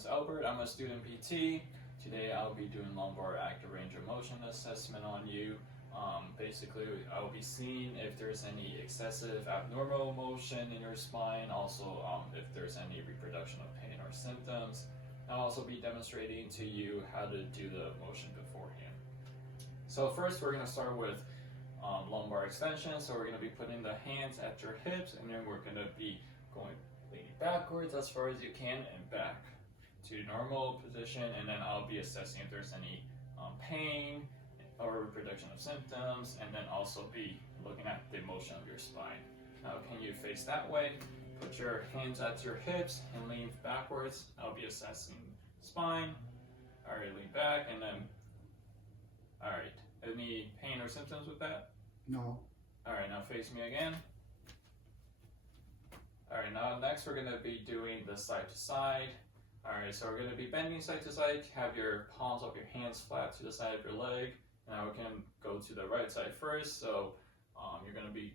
is Albert. I'm a student PT. Today I'll be doing lumbar active range of motion assessment on you. Basically, I'll be seeing if there's any excessive abnormal motion in your spine, also if there's any reproduction of pain or symptoms. I'll also be demonstrating to you how to do the motion beforehand. So first we're going to start with lumbar extension. So we're going to be putting the hands at your hips, and then we're going to be going leaning backwards as far as you can and back to normal position, and then I'll be assessing if there's any pain or reproduction of symptoms, and then also be looking at the motion of your spine. Now, can you face that way? Put your hands at your hips and lean backwards. I'll be assessing spine. All right, lean back, and then, all right. Any pain or symptoms with that? No. All right, now face me again. All right, now next we're gonna be doing the side to side. All right, so we're gonna be bending side to side. Have your palms of your hands flat to the side of your leg. Now we can go to the right side first. So you're gonna be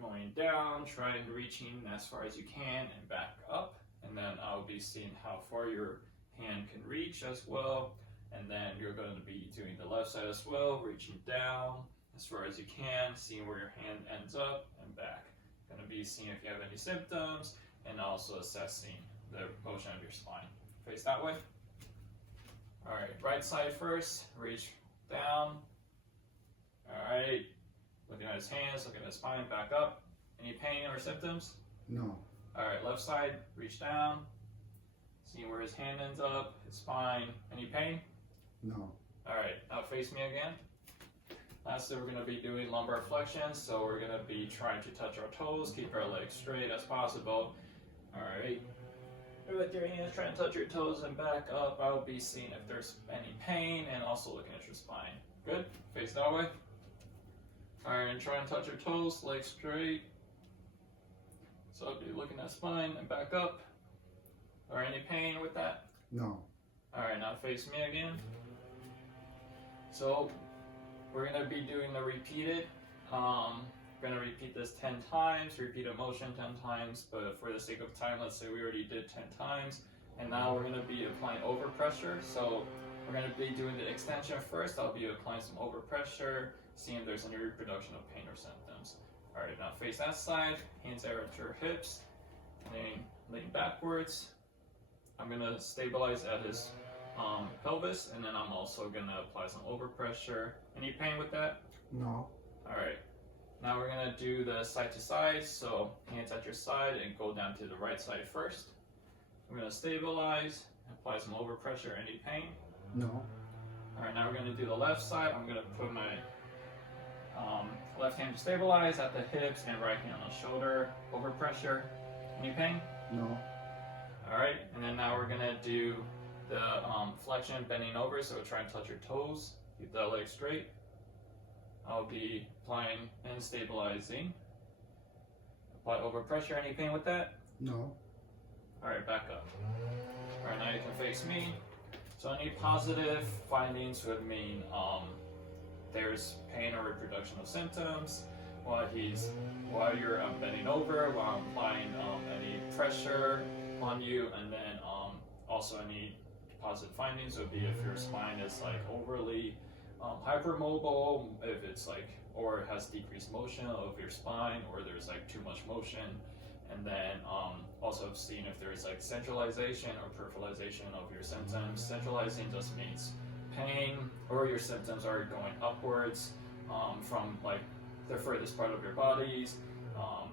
going down, trying reaching as far as you can and back up. And then I'll be seeing how far your hand can reach as well. And then you're going to be doing the left side as well, reaching down as far as you can, seeing where your hand ends up and back. Going to be seeing if you have any symptoms and also assessing the motion of your spine. Face that way. All right, right side first, reach down. All right, looking at his hands, looking at his spine, back up. Any pain or symptoms? No. All right, left side, reach down. Seeing where his hand ends up, his spine. Any pain? No. All right, now face me again. Lastly, we're going to be doing lumbar flexion, so we're going to be trying to touch our toes, keep our legs straight as possible. All right, with your hands, trying to touch your toes and back up. I'll be seeing if there's any pain and also looking at your spine. Good, face that way. All right, and try and touch your toes, legs straight. So I'll be looking at spine and back up. Or any pain with that? No. All right, now face me again. So we're gonna be doing the repeated. We're gonna repeat this 10 times, repeat a motion 10 times, but for the sake of time, let's say we already did 10 times. And now we're gonna be applying overpressure. So we're gonna be doing the extension first. I'll be applying some overpressure, seeing if there's any reproduction of pain or symptoms. All right, now face that side, hands are at your hips, lean backwards. I'm gonna stabilize at his pelvis, and then I'm also gonna apply some overpressure. Any pain with that? No. All right. Now we're gonna do the side to side. So hands at your side and go down to the right side first. We're gonna stabilize, apply some overpressure. Any pain? No. All right. Now we're gonna do the left side. I'm gonna put my left hand to stabilize at the hips and right hand on the shoulder. Overpressure. Any pain? No. All right, and then now we're gonna do the flexion, bending over, so try and touch your toes, keep the legs straight. I'll be applying and stabilizing. Apply overpressure. Any pain with that? No. All right, back up. All right, now you can face me. So any positive findings would mean there's pain or reproduction of symptoms while you're bending over, while I'm applying any pressure on you, and then also any positive findings would be if your spine is like overly hypermobile, if it's like, or it has decreased motion of your spine, or there's like too much motion, and then also seeing if there's like centralization or peripheralization of your symptoms. Centralizing just means pain, or your symptoms are going upwards from like the furthest part of your bodies,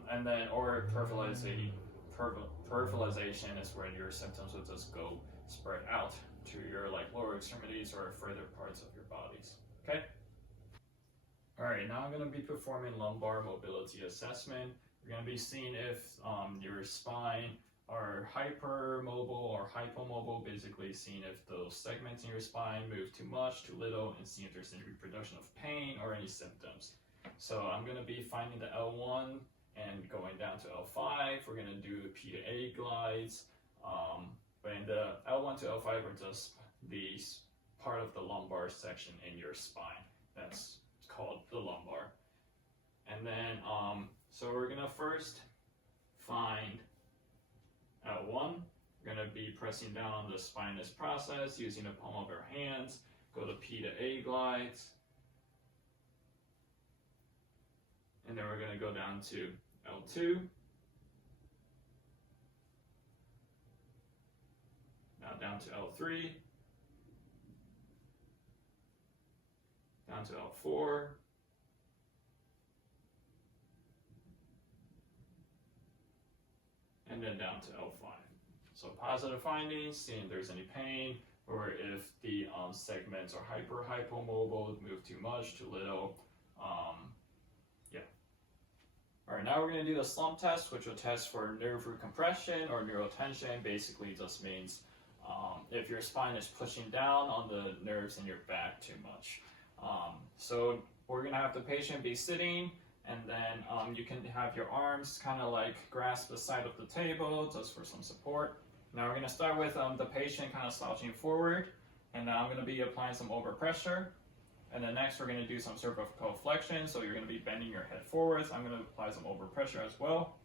and then or peripheralization is when your symptoms will just go spread out to your like lower extremities or further parts of your bodies. Okay. All right. Now I'm going to be performing lumbar mobility assessment. We're going to be seeing if your spine are hypermobile or hypomobile, basically seeing if those segments in your spine move too much, too little, and seeing if there's any reproduction of pain or any symptoms. So I'm going to be finding the L1 and going down to L5. We're going to do the P to A glides. And the L1 to L5 are just the part of the lumbar section in your spine. That's called the lumbar. And then, so we're going to first find L1, We're going to be pressing down on the spinous process using the palm of our hands. Go to P to A glides. And then we're going to go down to L2. Now down to L3. Down to L4. And then down to L5. So positive findings, seeing if there's any pain, or if the segments are hypomobile, move too much, too little. All right, now we're going to do the slump test, which will test for nerve root compression or neural tension. Basically, it just means if your spine is pushing down on the nerves in your back too much. So we're going to have the patient be sitting, and then you can have your arms kind of like grasp the side of the table just for some support. Now we're going to start with the patient kind of slouching forward, and now I'm going to be applying some overpressure. And then next we're going to do some cervical flexion, so you're going to be bending your head forwards. I'm going to apply some overpressure as well.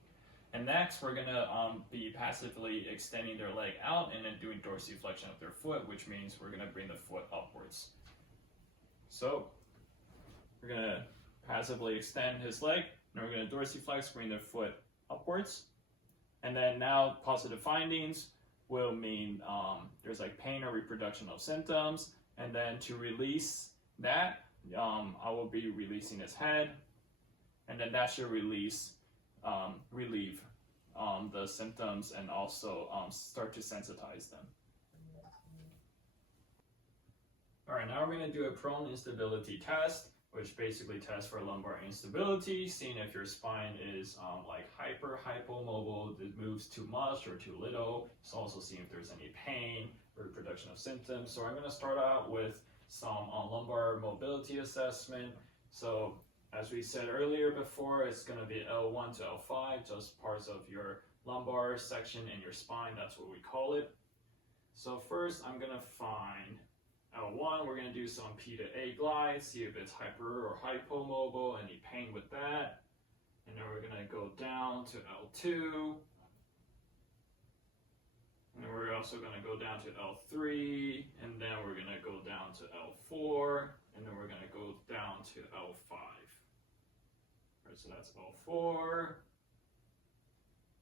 And next we're going to be passively extending their leg out and then doing dorsiflexion of their foot, which means we're going to bring the foot upwards. So we're going to passively extend his leg, and we're going to dorsiflex, bring the foot upwards. And then now positive findings will mean there's like pain or reproduction of symptoms. And then to release that, I will be releasing his head, and then that should relieve the symptoms and also start to sensitize them. All right, now we're going to do a prone instability test, which basically tests for lumbar instability, seeing if your spine is like hypomobile, it moves too much or too little. It's also seeing if there's any pain, reproduction of symptoms. So I'm going to start out with some lumbar mobility assessment. So as we said earlier before, it's going to be L1 to L5, just parts of your lumbar section in your spine. That's what we call it. So first I'm going to find L1. We're going to do some P to A glides, see if it's hyper or hypomobile, any pain with that. And then we're going to go down to L2. And then we're also going to go down to L3, and then we're going to go down to L4, and then we're going to go down to L5. All right, so that's L4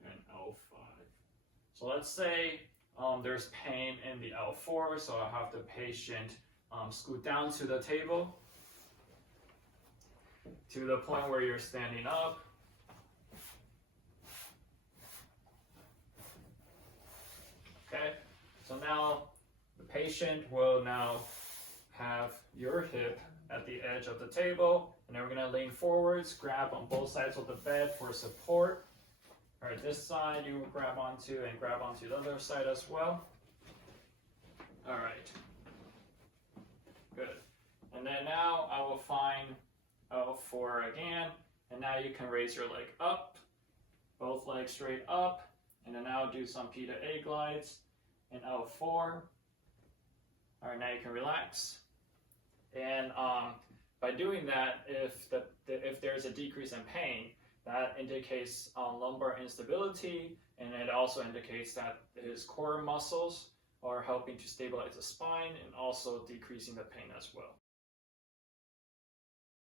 and L5. So let's say there's pain in the L4, so I'll have the patient scoot down to the table to the point where you're standing up. Okay, so now the patient will now have your hip at the edge of the table, and then we're going to lean forwards, grab on both sides of the bed for support. All right, this side you will grab onto and grab onto the other side as well. All right, good. And then now I will find L4 again, and now you can raise your leg up, both legs straight up, and then now do some P to A glides in L4. All right, now you can relax. And by doing that, if there's a decrease in pain, that indicates lumbar instability, and it also indicates that his core muscles are helping to stabilize the spine and also decreasing the pain as well.